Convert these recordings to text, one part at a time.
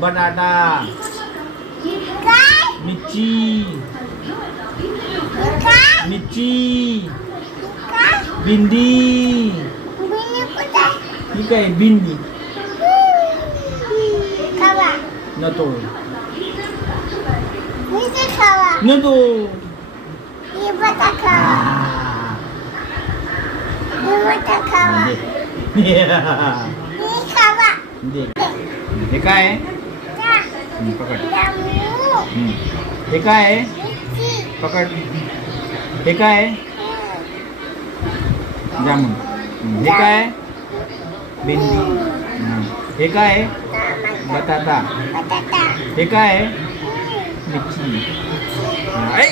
बटाटा, काय मिरची, काय मिरची, काय भिंडी. बिनी कुठे ठीक आहे भिंडी. खावा नको नीचे खावा नको. ही बटा खावा ही बटा खावा ही खावा दे. हे काय आहे? जा पकड. जामू हे काय आहे? मिरची पकड. हे काय आहे? जामुन. हे काय आहे? भेंडी. हे काय आहे? बटाटा. बटाटा हे काय आहे? मिरची. ऐ!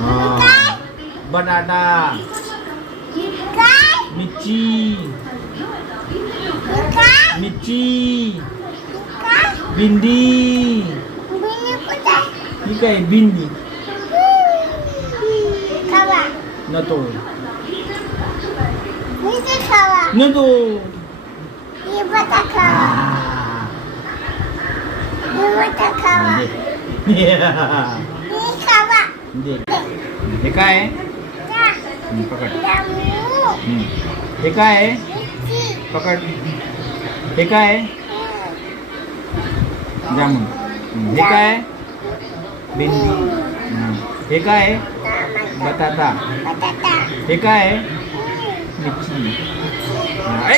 हा. बटाटा, काय मिरची, काय मिरची, काय भिंडी. बिनी कुठे ठीक आहे भिंडी. खावा नको नीचे खावा नको. ही बटा खावा ही बटा खावा ही खावा दे. हे काय आहे? जा पकड. जामू हे काय आहे? मिरची पकड. हे काय आहे? जामुन. हे काय आहे? भेंडी. हे काय आहे? बटाटा. बटाटा हे काय आहे? मिरची. ऐ!